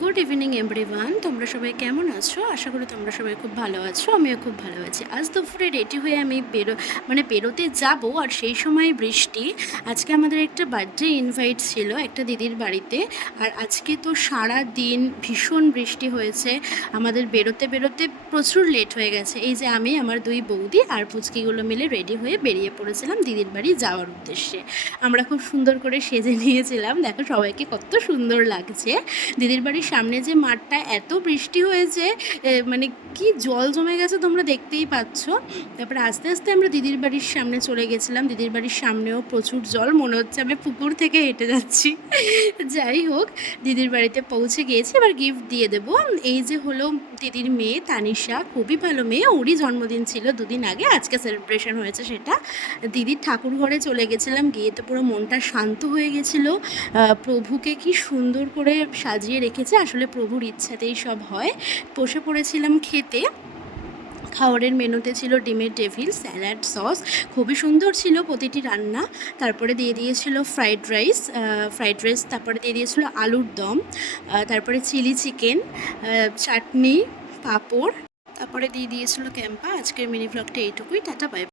Good evening everyone, তোমরা সবাই কেমন আছো? আশা করি তোমরা সবাই খুব ভালো আছো। আমিও খুব ভালো আছি। আজ দুপুরে রেডি হয়ে আমি বেরোতে যাব, আর সেই সময় বৃষ্টি। আজকে আমাদের একটা বার্থডে ইনভাইট ছিল একটা দিদির বাড়িতে, আর আজকে তো সারা দিন ভীষণ বৃষ্টি হয়েছে। আমাদের বেরোতে বেরোতে প্রচুর লেট হয়ে গেছে। এই যে আমি, আমার দুই বৌদি আর পুচকিগুলো মিলে রেডি হয়ে বেরিয়ে পড়েছিলাম দিদির বাড়ি যাওয়ার উদ্দেশ্যে। আমরা খুব সুন্দর করে সেজে নিয়েছিলাম, দেখো সবাইকে কত সুন্দর লাগছে। দিদির বাড়ির সামনে যে মাঠটা, এত বৃষ্টি হয়েছে, মানে কি জল জমে গেছে তোমরা দেখতেই পাচ্ছ। তারপরে আস্তে আস্তে আমরা দিদির বাড়ির সামনে চলে গেছিলাম। দিদির বাড়ির সামনেও প্রচুর জল, মনে হচ্ছে আমি পুকুর থেকে হেঁটে যাচ্ছি। যাই হোক, দিদির বাড়িতে পৌঁছে গিয়েছি। এবার গিফট দিয়ে দেবো। এই যে হলো দিদির মেয়ে তানিশা, খুবই ভালো মেয়ে। ওরই জন্মদিন ছিল দুদিন আগে, আজকে সেলিব্রেশন হয়েছে সেটা। দিদির ঠাকুর ঘরে চলে গেছিলাম, গিয়ে তো পুরো মনটা শান্ত হয়ে গেছিলো। প্রভুকে কি সুন্দর করে সাজিয়ে রেখেছে, আসলে প্রভুর ইচ্ছাতেই সব হয়। বসে পড়েছিলাম খেতে। খাবারের মেনুতে ছিল ডিমের টেবিল, স্যালাড, সস, খুবই সুন্দর ছিল প্রতিটি রান্না। তারপরে দিয়ে দিয়েছিল ফ্রাইড রাইস, তারপরে দিয়ে দিয়েছিল আলুর দম, তারপরে চিলি চিকেন, চাটনি, পাঁপড়, তারপরে দিয়ে দিয়েছিল ক্যাম্পা। আজকের মিনি ব্লগটা এইটুকুই। Tata, by.